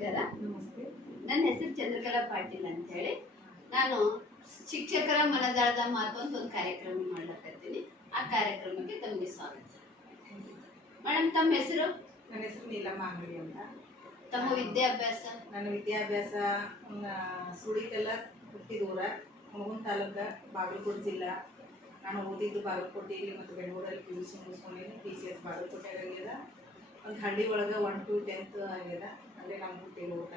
ನಮಸ್ಕಾರ. ನಮಸ್ತೆ. ನನ್ನ ಹೆಸರು ಚಂದ್ರಕಲಾ ಪಾಟೀಲ್ ಅಂತ ಹೇಳಿ ನಾನು ಶಿಕ್ಷಕರ ಮನದಾಳದ ಮಾತು ಅಂತ ಒಂದು ಕಾರ್ಯಕ್ರಮ ಮಾಡ್ಲಕ್ಕತ್ತೀನಿ ಆ ಕಾರ್ಯಕ್ರಮಕ್ಕೆ ತಮಗೆ ಸ್ವಾಗತ. ಮೇಡಮ್ ತಮ್ಮ ಹೆಸರು? ನನ್ನ ಹೆಸರು ನೀಲಮ್ಮ ಅಂಗಡಿ ಅಂತ. ತಮ್ಮ ವಿದ್ಯಾಭ್ಯಾಸ? ನನ್ನ ವಿದ್ಯಾಭ್ಯಾಸ ಸುಳಿಕಲ್ಲ ಹುಟ್ಟಿದೂರ ಮುಗುನ್ ತಾಲೂಕ ಬಾಗಲಕೋಟೆ ಜಿಲ್ಲಾ. ನಾನು ಓದಿದ್ದು ಬಾಗಲಕೋಟೆಯಲ್ಲಿ ಮತ್ತು ಬೆಂಗಳೂರಲ್ಲಿ ಪಿ ಯು ಸಿ ಮುಗಿಸ್ಕೊಂಡಿದ್ದೀನಿ ಪಿ ಸಿ ಎಸ್ ಒಂದು ಹಳ್ಳಿ ಒಳಗೆ ಒನ್ ಟು ಟೆಂತ್ ಆಗ್ಯದ ಅಲ್ಲೇ ನಮ್ಮ ಹುಟ್ಟಿಗೆ ಊಟ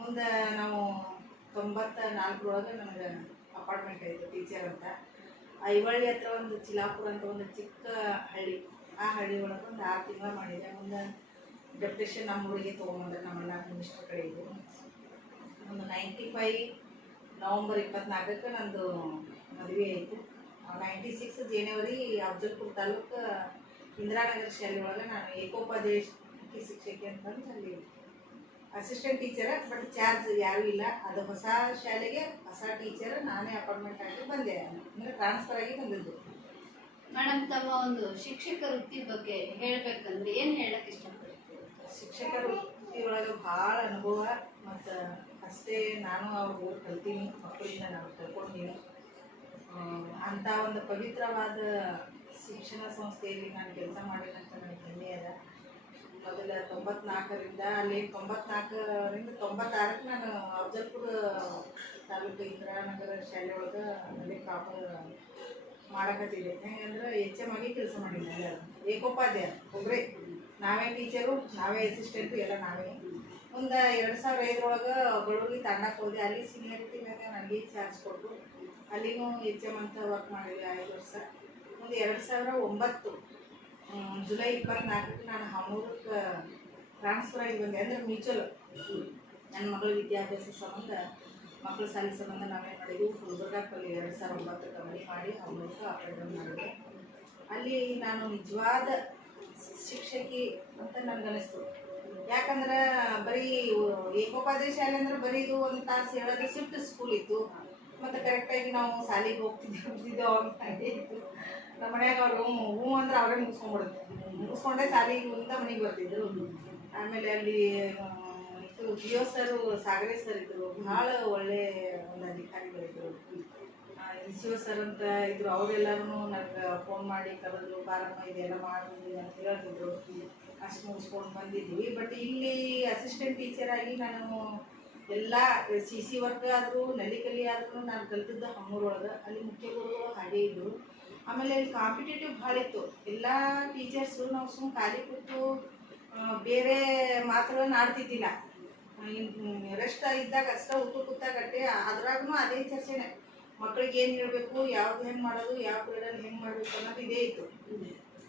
ಮುಂದೆ ನಾವು ತೊಂಬತ್ತ ನಾಲ್ಕರೊಳಗೆ ನಮಗೆ ಅಪಾರ್ಟ್ಮೆಂಟ್ ಆಯಿತು ಟೀಚರ್ ಅಂತ. ಐವಳ್ಳಿ ಹತ್ರ ಒಂದು ಚಿಲಾಪುರ ಅಂತ ಒಂದು ಚಿಕ್ಕ ಹಳ್ಳಿ. ಆ ಹಳ್ಳಿ ಒಳಗೆ ಒಂದು ಆರು ತಿಂಗಳು ಮಾಡಿದೆ. ಮುಂದೆ ಡೆಪ್ರೆಷನ್ ನಮ್ಮ ಊರಿಗೆ ತೊಗೊಂಬಂದ್ರೆ ನಮ್ಮಣ್ಣ ಮಿನಿಸ್ಟರ್ ಕಡೆ ಇದ್ದು ಒಂದು ನೈಂಟಿ ಫೈ ನವಂಬರ್ ಇಪ್ಪತ್ನಾಲ್ಕಕ್ಕೆ ನಂದು ಮದುವೆ ಆಯಿತು. ನೈಂಟಿ ಸಿಕ್ಸ್ ಜನವರಿ ಅಫ್ಜಲ್ಪುರ ತಾಲೂಕು ಇಂದಿರಾನಗರ ಶಾಲೆ ಒಳಗೆ ನಾನು ಏಕೋಪಾದೇಶ ಶಿಕ್ಷಕಿ ಅಂತಂದು ಅಲ್ಲಿ ಅಸಿಸ್ಟೆಂಟ್ ಟೀಚರ್ ಬಟ್ ಚಾರ್ಜ್ ಯಾರೂ ಇಲ್ಲ. ಅದು ಹೊಸ ಶಾಲೆಗೆ ಹೊಸ ಟೀಚರ್ ನಾನೇ ಅಪಾಯಿಂಟ್ಮೆಂಟ್ ಆಗಿ ಬಂದೆ. ಅಂದರೆ ಟ್ರಾನ್ಸ್ಫರ್ ಆಗಿ ಬಂದಿದ್ದು. ಮೇಡಮ್ ತಮ್ಮ ಒಂದು ಶಿಕ್ಷಕ ವೃತ್ತಿ ಬಗ್ಗೆ ಹೇಳ್ಬೇಕಂದ್ರೆ ಏನ್ ಹೇಳಕ್ ಇಷ್ಟಪಡ್ತೀವಿ ಶಿಕ್ಷಕ ವೃತ್ತಿಯೊಳಗೆ ಭಾಳ ಅನುಭವ ಮತ್ತು ಅಷ್ಟೇ ನಾನು ಅವ್ರು ಕಲ್ತೀನಿ ಮಕ್ಕಳಿಂದ ನಾನು ಕಲ್ಕೊಂಡಿನಿ. ಅಂಥ ಒಂದು ಪವಿತ್ರವಾದ ಶಿಕ್ಷಣ ಸಂಸ್ಥೆಯಲ್ಲಿ ನಾನು ಕೆಲಸ ಮಾಡಬೇಕಂತ ನನಗೆ ಹೆಮ್ಮೆ ಅದ. ಮೊದಲ ತೊಂಬತ್ನಾಲ್ಕರಿಂದ, ಅಲ್ಲಿ ತೊಂಬತ್ನಾಲ್ಕರಿಂದ ತೊಂಬತ್ತಾರಕ್ಕೆ ನಾನು ಅಫಜಲ್ಪುರ ತಾಲೂಕು ಇಂದಿರಾನಗರ ಶಾಲೆ ಒಳಗೆ ಅಲ್ಲಿ ಪ್ರಾಪರ್ ಮಾಡಕತ್ತಿದ್ದೆ. ಹೆಂಗಂದ್ರೆ ಎಚ್ ಎಂ ಆಗಿ ಕೆಲಸ ಮಾಡಿದ್ದೆ ಏಕೋಪಾಧ್ಯಾಯ ಒಬ್ಬರೇ ನಾವೇ ಟೀಚರು, ನಾವೇ ಅಸಿಸ್ಟೆಂಟು, ಎಲ್ಲ ನಾವೇ. ಒಂದು ಎರಡು ಸಾವಿರ ಐದರೊಳಗೆ ಬಳ್ಳೂರಿ ತಾಂಡಕ್ಕೆ ಹೋದೆ. ಅಲ್ಲಿ ಸೀನಿಯರಿಟಿ ನನಗೆ ಚಾರ್ಜ್ ಕೊಟ್ಟರು ಅಲ್ಲಿಗೂ ಎಚ್ ಎಂ ಅಂತ ವರ್ಕ್ ಮಾಡಿದೆ ಐದು ವರ್ಷ. ಮುಂದೆ ಎರಡು ಸಾವಿರ ಒಂಬತ್ತು ಜುಲೈ ಇಪ್ಪತ್ನಾಲ್ಕಕ್ಕೆ ನಾನು ಹಮೂರಕ್ಕೆ ಟ್ರಾನ್ಸ್ಫರ್ ಆಗಿ ಬಂದೆ. ಅಂದರೆ ಮ್ಯೂಚುವಲ್ ನನ್ನ ಮಗಳ ವಿದ್ಯಾಭ್ಯಾಸ ಸಂಬಂಧ, ಮಕ್ಕಳ ಸಾಲಿ ಸಂಬಂಧ ನಾವೇನು ಮಾಡಿದ್ವಿ? ಗುಲ್ಬರ್ಗಾಕಲ್ಲಿ ಎರಡು ಸಾವಿರ ಒಂಬತ್ತಕ್ಕೆ ಮನೆ ಮಾಡಿ ಹಮೂರಕ್ಕೆ ಅಪಾಯಿಂಟ್ಮೆಂಟ್ ಮಾಡಿದೆ ಅಲ್ಲಿ ನಾನು ನಿಜವಾದ ಶಿಕ್ಷಕಿ ಅಂತ ನನಗನ್ನಿಸ್ತು ಯಾಕಂದ್ರೆ ಬರೀ ಏಕೋಪಾಧ್ಯಾಯ ಶಾಲೆ ಅಂದ್ರೆ ಬರೀ ಇದು ಒಂದು ತಾಸು ಹೇಳೋದು ಶಿಫ್ಟ್ ಸ್ಕೂಲ್ ಇತ್ತು. ಮತ್ತು ಕರೆಕ್ಟಾಗಿ ನಾವು ಶಾಲೆಗೆ ಹೋಗ್ತಿದ್ದೆ ಅಂತ ನಮ್ಮ ಮನೆಯಾಗ ಅವರು ಹ್ಞೂ ಅಂದ್ರೆ ಅವರೇ ಮುಗಿಸ್ಕೊಂಡ್ಬಿಡುತ್ತೆ ಮುಗಿಸ್ಕೊಂಡೆ ಶಾಲೆಗೆ ಮುಂದೆ ಮನೆಗೆ ಬರ್ತಿದ್ರು. ಆಮೇಲೆ ಅಲ್ಲಿ ಇದು ಜಿಯೋ ಸರ್, ಸಾಗರೇ ಸರ್ ಇದ್ದರು ಭಾಳ ಒಳ್ಳೆ ಒಂದು ಅಧಿಕಾರಿಗಳಿದ್ರು ಶಿವ ಸರ್ ಅಂತ ಇದ್ರು. ಅವರೆಲ್ಲರೂ ನನಗೆ ಫೋನ್ ಮಾಡಿ ಕರೆದ್ರು, ಬಾರಮ್ಮ, ಇದೆಲ್ಲ ಮಾಡಿ ಅಂತ ಹೇಳ್ತಿದ್ರು. ಅಷ್ಟು ಮುಗಿಸ್ಕೊಂಡು ಬಂದಿದ್ವಿ. ಬಟ್ ಇಲ್ಲಿ ಅಸಿಸ್ಟೆಂಟ್ ಟೀಚರ್ ಆಗಿ ನಾನು ಎಲ್ಲ ಸಿ ಸಿ ವರ್ಕ್ ಆದರೂ, ನಲಿಕಲಿ ಆದರೂ ನಾನು ಕಲ್ತಿದ್ದ ಹಮ್ಮೂರೊಳಗೆ. ಅಲ್ಲಿ ಮುಖ್ಯ ಗುರುಗಳು ಹಾಗೆ ಇದ್ದರು ಆಮೇಲೆ ಅಲ್ಲಿ ಕಾಂಪಿಟೇಟಿವ್ ಭಾಳ ಇತ್ತು. ಎಲ್ಲ ಟೀಚರ್ಸು ನಾವು ಸುಮ್ಮನೆ ಖಾಲಿ ಕೊಟ್ಟು ಬೇರೆ ಮಾತುಗಳನ್ನ ಆಡ್ತಿದ್ದಿಲ್ಲ. ರೆಸ್ಟ್ ಇದ್ದಾಗ ಅಷ್ಟೇ ಊಟ ಕೂತಾಗ ಅಟ್ಟೆ ಅದ್ರಾಗೂ ಅದೇ ಚರ್ಚೆನೆ. ಮಕ್ಕಳಿಗೆ ಏನು ಹೇಳಬೇಕು, ಯಾವ್ದು ಹೆಂಗೆ ಮಾಡೋದು, ಯಾವ ಪೀರಿಯಡಲ್ಲಿ ಹೆಂಗೆ ಮಾಡಬೇಕು ಅನ್ನೋದು ಇದೇ ಇತ್ತು.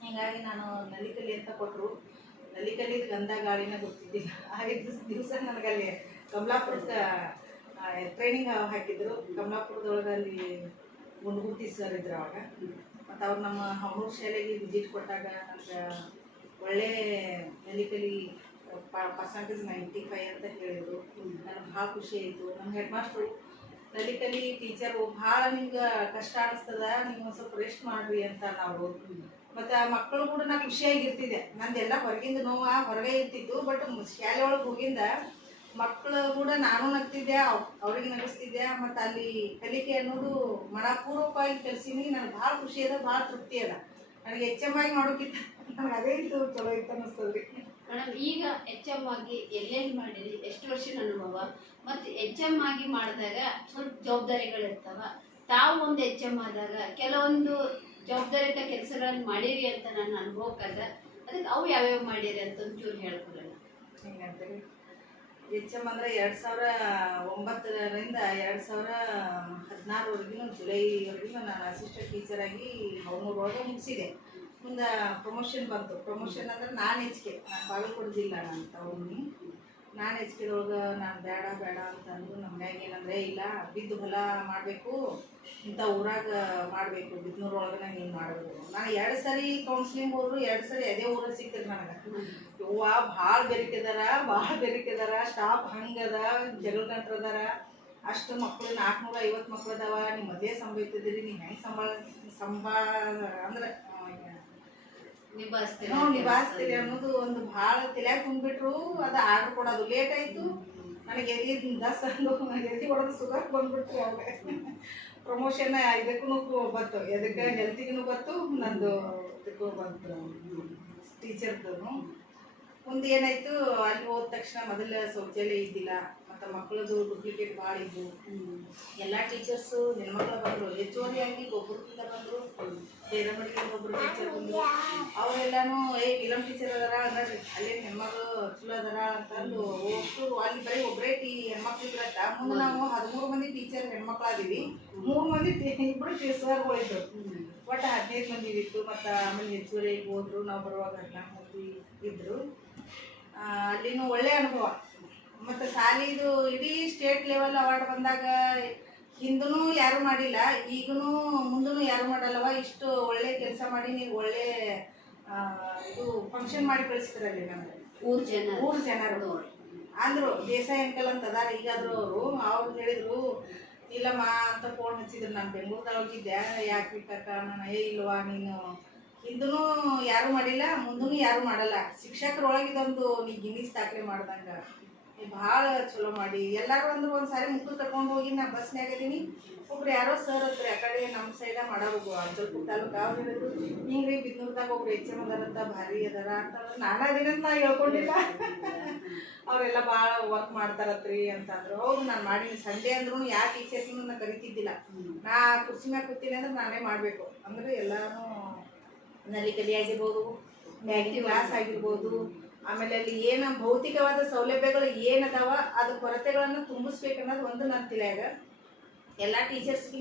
ಹೀಗಾಗಿ ನಾನು ನಲಿಕಲಿ ಅಂತ ಕೊಟ್ಟರು ನಲಿಕಲಿದ ಗಂಧ ಗಾಳಿನ ಗೊತ್ತಿದ್ದಿಲ್ಲ. ಹಾಗೆ ದಿವಸ ನನಗಲ್ಲಿ ಕಮಲಾಪುರಕ್ಕೆ ಟ್ರೈನಿಂಗ್ ಹಾಕಿದ್ರು. ಕಮಲಾಪುರದೊಳಗಲ್ಲಿ ಅಲ್ಲಿ ಸರ್ ಇದ್ರು ಅವಾಗ. ಮತ್ತು ಅವ್ರು ನಮ್ಮ ಹಮ್ಮೂರು ಶಾಲೆಗೆ ವಿಸಿಟ್ ಕೊಟ್ಟಾಗ ನನಗೆ ಒಳ್ಳೆ ನಲಿಕಲಿ ಪರ್ಸಂಟೇಜ್ ನೈಂಟಿ ಫೈವ್ ಅಂತ ಹೇಳಿದರು. ನನಗೆ ಭಾಳ ಖುಷಿ ಆಯಿತು. ನಮ್ಮ ಹೆಡ್ ಮಾಸ್ಟ್ರು ನಲಿಕಲಿ ಟೀಚರು ಭಾಳ ನಿಮ್ಗೆ ಕಷ್ಟ ಅನಿಸ್ತದ, ನೀವು ಒಂದು ಸ್ವಲ್ಪ ರೆಸ್ಟ್ ಮಾಡ್ರಿ ಅಂತ ನಾವು ಮತ್ತು ಮಕ್ಕಳು ಕೂಡ ನಾ ಖುಷಿಯಾಗಿರ್ತಿದ್ದೆ ನಂದೆಲ್ಲ ಹೊರಗಿಂದ ನೋವು ಹೊರಗೆ ಇರ್ತಿದ್ದು ಬಟ್ ಶಾಲೆ ಒಳಗೆ ಹೋಗಿಂದ ಮಕ್ಕಳು ಕೂಡ ನಾನು ನಗ್ತಿದ್ದೆ ಅವ್- ಅವ್ರಿಗೆ ನಗಿಸ್ತಿದ್ದೆ ಮತ್ತು ಅಲ್ಲಿ ಕಲಿಕೆ ಅನ್ನೋದು ಮನಪೂರ್ವಕವಾಗಿ ಕಲಿಸೀನಿ. ನನಗೆ ಭಾಳ ಖುಷಿ ಅದ ಭಾಳ ತೃಪ್ತಿ ಅದ. ನನಗೆ ಎಚ್ ಎಂ ಆಗಿ ಮಾಡೋಕ್ಕಿಂತ ನನಗೆ ಅದೇ ಇತ್ತು ಚಲೋ ಇತ್ತು ಅನ್ನಿಸ್ತದ್ರಿ ಮೇಡಮ್ ಈಗ ಎಚ್ ಎಂ ಆಗಿ ಎಲ್ಲೆಲ್ಲಿ ಮಾಡಿರಿ? ಎಷ್ಟು ವರ್ಷದ ಅನುಭವ? ಮತ್ತು ಎಚ್ ಎಂ ಆಗಿ ಮಾಡಿದಾಗ ಸ್ವಲ್ಪ ಜವಾಬ್ದಾರಿಗಳಿರ್ತಾವ ತಾವು ಒಂದು ಎಚ್ ಎಂ ಆದಾಗ ಕೆಲವೊಂದು ಜವಾಬ್ದಾರಿತ ಕೆಲಸಗಳನ್ನು ಮಾಡಿರಿ ಅಂತ ನನ್ನ ಅನುಭವಕ್ಕದ ಅದಕ್ಕೆ ಅವು ಯಾವ್ಯಾವ ಮಾಡಿರಿ ಅಂತ ಒಂಚೂರು ಹಿಂಗಂತೀವಿ ಎಚ್ ಎಂ ಅಂದರೆ ಎರಡು ಸಾವಿರ ಒಂಬತ್ತರಿಂದ ಎರಡು ಸಾವಿರ ಹದಿನಾರವರೆಗೂ ಜುಲೈವರೆಗೂ ನಾನು ಅಸಿಸ್ಟೆಂಟ್ ಟೀಚರಾಗಿ ಒಳಗೆ ಮುಗಿಸಿದೆ. ಮುಂದೆ ಪ್ರಮೋಷನ್ ಬಂತು. ಪ್ರಮೋಷನ್ ಅಂದರೆ ನಾನು ಹೆಚ್ಚಿಗೆ ನಾನು ಬಾಗಲಕೋಟೆ ನಾನು ತಗೊಂಡು ನಾನು ಹೆಚ್ಚಿಗೆದೊಳಗೆ ನಾನು ಬೇಡ ಬೇಡ ಅಂತಂದ್ರು ನಮ್ಮ ಮನ್ಯಾಗ ಏನಂದರೆ, ಇಲ್ಲ, ಬಿದ್ದು ಹೊಲ ಮಾಡಬೇಕು, ಇಂಥ ಊರಾಗ ಮಾಡಬೇಕು, ಬಿದ್ನೂರೊಳಗೆ ನಾನು ಹಿಂಗೆ ಮಾಡಬೇಕು ನಾನು ಎರಡು ಸರಿ ಕೌನ್ಸಿಲಿಂಗ್ ಹೋದ್ರು, ಎರಡು ಸರಿ ಅದೇ ಊರಾಗ ಸಿಕ್ಕಿದ್ರು ನನಗೆ. ಯವ್ವ, ಭಾಳ ಬೆರಿಕೆದಾರ ಭಾಳ ಬೆರಿಕೆದಾರ ಸ್ಟಾಫ್ ಹಂಗದ ಜಗಳ ಗಂಟ್ರದಾರ ಅಷ್ಟು ಮಕ್ಕಳು ನಾಲ್ಕುನೂರ ಐವತ್ತು ಮಕ್ಳು ಅದಾವ ನಿಮ್ಮ ಮದುವೆ ಸಂಭವಿತಿದ್ದೀರಿ ನೀವು ಹೆಂಗೆ ಸಂಭಾಳ ಸಂಭಾಳ ಅಂದ್ರೆ ನಾವು ನಿಭಾಯಿಸ್ತೀರಿ ಅನ್ನೋದು ಒಂದು ಭಾಳ ತಲೆಯಾಗ ತುಂಬಿಟ್ರು ಅದು ಆರ್ಡರ್ ಕೊಡೋದು. ಲೇಟ್ ಆಯಿತು. ನನಗೆ ಎಲ್ಲಿ ದಸ್ ಎದಿ ಹೊಡೆದು ಸುಗರ್ ಬಂದ್ಬಿಟ್ರು ಅವಾಗ. ಪ್ರಮೋಷನ್ ಇದಕ್ಕೂ ಬಂತು. ಎದಕ್ಕೆ ಹೆಲ್ತಿಗೂ ಬಂತು. ನಂದು ಇದಕ್ಕೂ ಬಂತು. ಟೀಚರ್ದು ಮುಂದೆ ಏನಾಯ್ತು? ಅಲ್ಲಿ ಹೋದ ತಕ್ಷಣ ಮೊದಲ ಶೌಚಾಲಯ ಇದ್ದಿಲ್ಲ. ಮತ್ತು ಮಕ್ಕಳದು ಡೂಪ್ಲಿಕೇಟ್ ಭಾಳ ಇದ್ವು. ಎಲ್ಲ ಟೀಚರ್ಸು ಹೆಣ್ಮಕ್ಳು ಬಂದರು. ಹೆಚ್ಚುವರಿ ಆಗಿ ಗೊಬ್ಬರದಿಂದ ಬಂದರು. ಬೇರಮಡಿಗೆ ಒಬ್ಬರು ಟೀಚರ್ ಬಂದರು ಅವರೆಲ್ಲಾನು ಏ ಫಿಲಮ್ ಟೀಚರ್ ಅದಾರ ಅಂದ್ರೆ ಅಲ್ಲೇ ಹೆಣ್ಮಕ್ಳು ಚಲೋ ಅದಾರ ಅಂತಂದು ಹೋಗ್ತು ಅಲ್ಲಿ ಬರೀ ಒಬ್ಬರೇ ಟೀ ಹೆಣ್ಮಕ್ಳು ಇದ್ರತ್ತ. ಮುಂದೆ ನಾವು ಹದಿಮೂರು ಮಂದಿ ಟೀಚರ್ ಹೆಣ್ಮಕ್ಳಾದೀವಿ. ಮೂರು ಮಂದಿ ಟಿ ಸರ್ಗಳಿದ್ರು. ಒಟ್ಟು ಹದಿನೈದು ಮಂದಿ ಇತ್ತು ಮತ್ತು ಆಮೇಲೆ ಹೆಚ್ಚುವರಿ ಹೋದ್ರು. ನಾವು ಬರುವಾಗ ಹದಿನಾಲ್ಕು ಮಂದಿ ಇದ್ದರು ಅಲ್ಲಿನೂ ಒಳ್ಳೆ ಅನುಭವ. ಮತ್ತು ಸಾಲಿದು ಇಡೀ ಸ್ಟೇಟ್ ಲೆವೆಲ್ ಅವಾರ್ಡ್ ಬಂದಾಗ ಹಿಂದೂ ಯಾರು ಮಾಡಿಲ್ಲ ಈಗೂ ಮುಂದೂ ಯಾರು ಮಾಡಲ್ಲವ? ಇಷ್ಟು ಒಳ್ಳೆ ಕೆಲಸ ಮಾಡಿ ನೀವು ಒಳ್ಳೆ ಇದು ಫಂಕ್ಷನ್ ಮಾಡಿ ಕಳಿಸ್ತಿರಲ್ಲಿ ನಮಗೆ ಊರ್ ಜನ. ಊರು ಜನರು. ಅಂದ್ರು ದೇಸಾಯಿ ಅಂಕಲ್ ಅಂತ ಅದಾರ ಈಗಾದ್ರು ಅವರು. ಅವ್ರು ಹೇಳಿದ್ರು ಇಲ್ಲಮ್ಮ ಅಂತ ಫೋನ್ ಹಚ್ಚಿದ್ರು ನಾನು ಬೆಂಗಳೂರದೊಳಗಿದ್ದೆ ಯಾಕೆ ಬಿಟ್ಟಕ್ಕ ನಾನು ಏ ಇಲ್ವಾ? ನೀನು ಹಿಂದೂ ಯಾರು ಮಾಡಿಲ್ಲ ಮುಂದೂ ಯಾರು ಮಾಡಲ್ಲ. ಶಿಕ್ಷಕರೊಳಗಿದೊಂದು ನೀ ಗಿನ್ನಿಸ್ ದಾಖಲೆ ಮಾಡ್ದಂಗ. ಭಾಳ ಚಲೋ ಮಾಡಿ. ಎಲ್ಲರೂ ಅಂದ್ರೆ ಒಂದು ಸಾರಿ ಮುಕ್ಕು ತಕೊಂಡು ಹೋಗಿ ನಾ ಬಸ್ನ್ಯಾಗ ಅದೀನಿ ಒಬ್ರು ಯಾರೋ ಸರ್ ಹತ್ರ ಆ ಕಡೆ ನಮ್ಮ ಸೈಡ ಮಾಡೋದು ಅಂಜಲ್ಪು ತಾಲೂಕು ಅವ್ರು ಹೇಳಿದ್ರು ಹಿಂಗ್ರಿ ಬಿದ್ದೂರ್ದಾಗ ಒಬ್ರು ಎಚ್ ಎಂ ಭಾರಿ ಅದಾರ ಅಂತಂದ್ರೆ ನಾನಾ ದಿನಂತ ನಾ ಹೇಳ್ಕೊಂಡಿಲ್ಲ. ಅವರೆಲ್ಲ ಭಾಳ ವರ್ಕ್ ಮಾಡ್ತಾರತ್ರಿ ಅಂತಂದ್ರು ಹೌದು ನಾನು ಮಾಡೀನಿ. ಸಂಡೆ ಅಂದ್ರೂ ಯಾವ ಟೀಚರ್ಸ್ನು ನಾನು ಕರಿತಿದ್ದಿಲ್ಲ. ನಾ ಕುರ್ಚಿ ಮ್ಯಾಗ ಕೂತೀನಿ ಅಂದ್ರೆ ನಾನೇ ಮಾಡಬೇಕು. ಅಂದ್ರೆ ಎಲ್ಲಾನು ನಲಿ ಕಲಿ ಆಗಿರ್ಬೋದು ಮ್ಯಾಗಿ ಕ್ಲಾಸ್ ಆಗಿರ್ಬೋದು ಆಮೇಲೆ ಅಲ್ಲಿ ಏನು ಭೌತಿಕವಾದ ಸೌಲಭ್ಯಗಳು ಏನದಾವ ಅದು ಕೊರತೆಗಳನ್ನು ತುಂಬಿಸ್ಬೇಕನ್ನೋದು ಒಂದು ನನ್ನ ತಲೆಯಾಗ ಎಲ್ಲ ಟೀಚರ್ಸ್ಗೆ